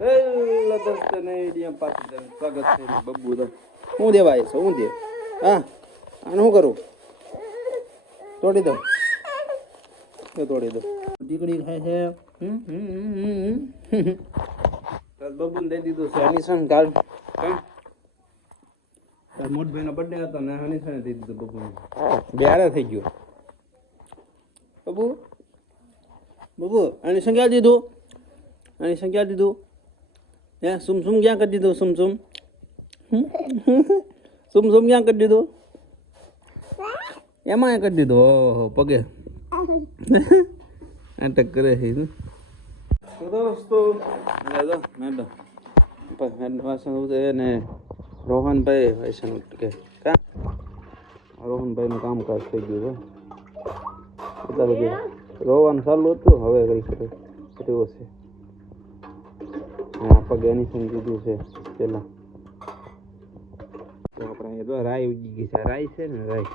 hello દોસ્તો ને video પાછું સ્વાગત છે બબ્બુ તો હું દેવાય છે હું દે હા આને શું કરું તોડી દો તોડી દો દીકડી ખાય છે બબ્બુ ને દઈ દીધું છે હનીશન કાલ મોટભાઈ નો બર્થડે હતો ને હનીશન દઈ દીધું બબ્બુ ને બેહાડે થઈ ગયો બબ્બુ બબ્બુ હનીશન ક્યાં દીધું હનીશન ક્યાં દીધું હે સુમ સુમ ક્યાં કરી દીધું સુમ સુમ સુમ સુમ ક્યાં કરી દીધું એમાં કરી દીધું ઓહો પગે નાટક કરે છે તો દોસ્તો મેડમ વાસણ ઉદે ને રોહનભાઈ વાસણ કે કા રોહનભાઈનું કામકાજ થઈ ગયું છે રોવાનું ચાલુ હતું હવે કરી શકે એવો છે પગે હનીશન દીધું છે પેલા તો આપણે તો રાઈ ઉગી ગઈ છે રાઈ છે ને રાઈ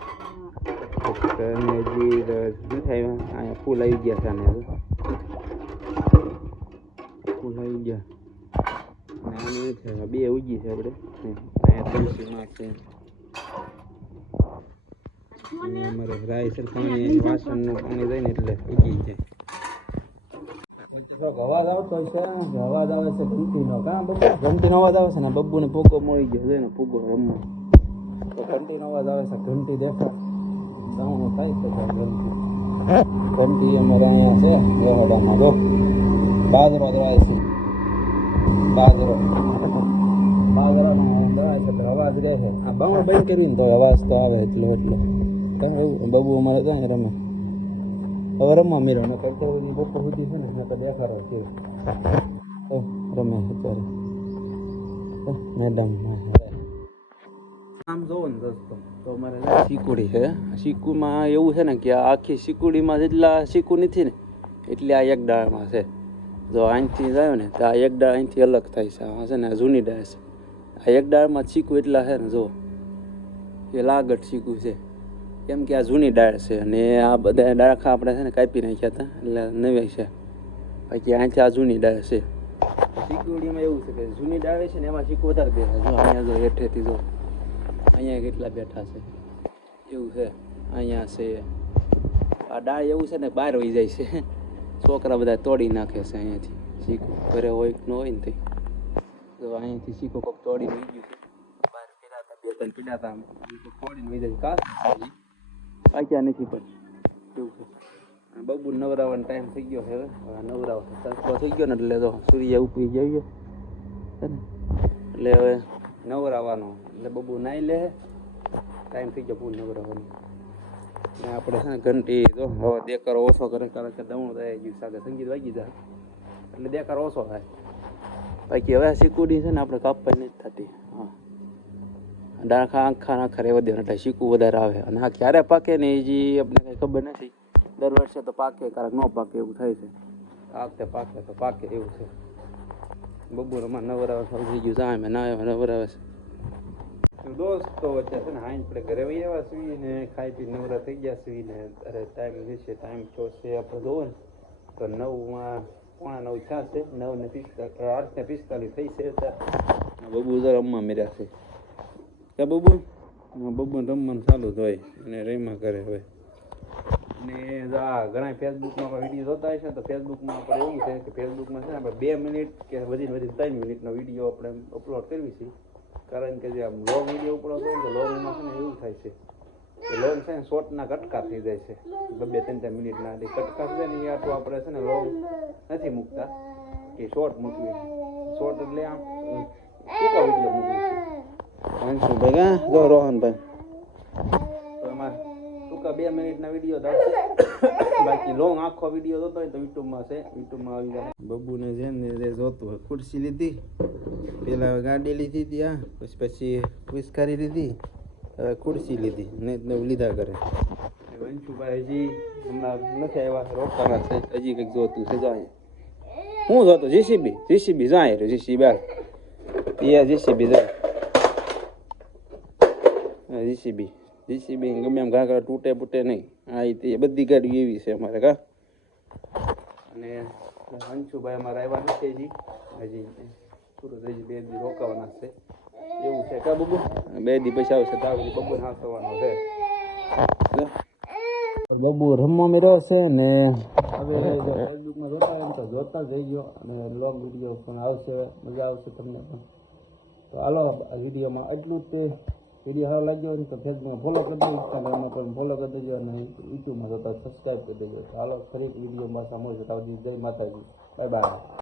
અહીંયા ફૂલ આવી ગયા છે આને ફૂલ આવી ગયા અને આની છે બે ઉગી છે આપણે અહીંયા તુલસીમાં છે અમારે રાઈ છે પાણી વાસણનું પાણી જાય ને એટલે ઉગી જાય અવાજ આવતો છે અવાજ આવે છે ઘંટીનો કા બબ્બુ ઘંટીનો અવાજ આવે છે ને બબ્બુને ફૂગો મળી ગયો છે ને ફૂગો રમવો તો ઘંટીનો અવાજ આવે છે ઘંટી દેખા સાઉન્ડ થાય છે ઘંટી અમારે અહીંયા છે વેહડામાં જો બાજરો દળાય છે બાજરો બાજરાનો દળાય છે તો અવાજ રહે છે આ બાવળ બંધ કરીને તો અવાજ તો આવે એટલો બબ્બુ અમારે ત્યાં રમે હવે રમવા મીરો ને કરતો બપોર સુધી છે ને તો દેખાડો છે રમે અત્યારે મેડમ આમ જોવો ને દોસ્તો તો અમારે શીકુડી છે શીકુમાં એવું છે ને કે આખી શીકુડીમાં જેટલા શીકુ નથી ને એટલે આ એક ડાળમાં છે જો અહીંથી જાય ને તો આ એક ડાળ અહીંથી અલગ થાય છે આ છે ને જૂની ડાળ છે આ એક ડાળમાં શીકુ એટલા છે ને જો એ લાગટ શીકુ છે કેમ કે આ જૂની ડાળ છે અને આ બધા ડાળખા આપણે છે ને કાપી નાખ્યા હતા એટલે નવી છે બાકી અહીંથી આ જૂની ડાળ છે શીકુડીમાં એવું છે કે જૂની ડાળ છે ને એમાં શીકુ વધારે બેઠા જો અહીંયા જો હેઠેથી જો અહીંયા કેટલા બેઠા છે એવું છે અહીંયા છે આ ડાળ એવું છે ને બહાર વહી જાય છે છોકરા બધા તોડી નાખે છે અહીંયાથી શીકુ ઘરે હોય ન હોય ને તે તો અહીંયાથી શીકુ કોક તોડીને વહી ગયું છે બહાર પીડાતા બે ત્રણ પીડાતા તોડીને વહી જાય કાશ પાક્યા નથી પણ એવું છે બબુ નવરાવાનો ટાઈમ થઈ ગયો છે હવે નવરાવો તડકો થઈ ગયો ને એટલે તો સૂર્ય ઉપરી જઈએ છે ને એટલે હવે નવરાવાનો એટલે બબુ નાઈ લે ટાઈમ થઈ ગયો પૂર નવરાવાનો ને આપણે છે ને ઘંટી જો હવે દેકારો ઓછો કરે કારણ કે દમણું થઈ ગયું સાથે સંગીત વાગી જાય એટલે દેકારો ઓછો થાય બાકી હવે શીકુડી છે ને આપણે કાપવાની નથી થતી હા ડાળખા આખા રહેવા દે એટલે શીકું વધારે આવે અને આ ક્યારે પાકે ને એ જે આપણે કંઈ ખબર નથી દર વર્ષે તો પાકે ક્યારેક ન પાકે એવું થાય છે આ વખતે પાકે તો પાકે એવું છે બબુરમાં નવરાવે થઈ ગયું જાય મેં ના નવરાવે છે દોસ્તો વચ્ચે છે ને હા આપણે ઘરે વહી આવ્યા સુઈ ને ખાઈ પી નવરા થઈ ગયા સુઈ ને અરે ટાઈમ છે ટાઈમ ચો છે આપણે જોવો ને તો 9 પોણા 9 થયા છે 8:45 થઈ છે બબુ જરા રમવા મેળ્યા છે કે બબુ રમવાનું ચાલુ જ હોય અને રમ્યા કરે હવે અને ઘણા ફેસબુકમાં વિડીયો જોતા હોય છે તો ફેસબુકમાં આપણે એવું છે કે ફેસબુકમાં છે ને આપણે 2 મિનિટ કે વધીને 3 મિનિટનો વિડીયો આપણે અપલોડ કરવી છે કારણ કે જે આમ લોંગ વિડીયો અપલોડ હોય તો લોંગમાં છે ને એવું થાય છે કે લોંગ છે ને શોર્ટના કટકા થઈ જાય છે 2-3 મિનિટના એટલે કટકા છે ને એ આટલું આપણે છે ને લોંગ નથી મૂકતા કે શોર્ટ મૂકવી શોર્ટ એટલે આમ ટૂંકો વિડીયો મૂકવી છે હંસુભાઈ હા જો રોહનભાઈ તો એમાં ટૂંકા 2 મિનિટના વિડીયો આવશે બાકી લોંગ આખો વિડીયો જોતો હોય તો યુટ્યુબમાં છે યુટ્યુબમાં આવી જાય બબુને છે ને જોતું હોય ખુરશી લીધી પેલા ગાડી લીધી હતી આ પછી વિસ્કારી લીધી હવે ખુરશી લીધી ને લીધા કરે વંશુભાઈ હજી હમણાં નથી આવ્યા રોકાણા છે હજી કંઈક જોતું છે જાય હું જોતો જીસીબી જાય જીસીબી જીસીબી જાય જીસીબી ગમે એમ ઘાઘરા તૂટે નહીં આ બધી ગાડી એવી છે અમારે કા અને અંશુભાઈ અમારા આવ્યા નથી હજી સુરત હજી 2 દી રોકાવાના છે એવું છે કા બબુ 2 દી પછી આવશે તો આવી બબુ ના થવાનો છે બબુ રમવા મેળ્યો છે ને હવે ફેસબુકમાં જોતા એમ તો જોતા જઈ ગયો અને લોંગ વિડીયો પણ આવશે મજા આવશે તમને પણ તો હાલો આ વિડીયોમાં એટલું જ તે વિડીયો સારો લાગ્યો હોય તો ફેસબુકમાં ફોલો કરી દેજો ઇન્સ્ટાગ્રામમાં પણ ફોલો કરી દેજો અને યુટ્યુબમાં જોતા સબસ્ક્રાઈબ કરી દેજો તો હાલો ફરી વિડીયો પાછા મળશે ત્યાં સુધી જય માતાજી બાય બાય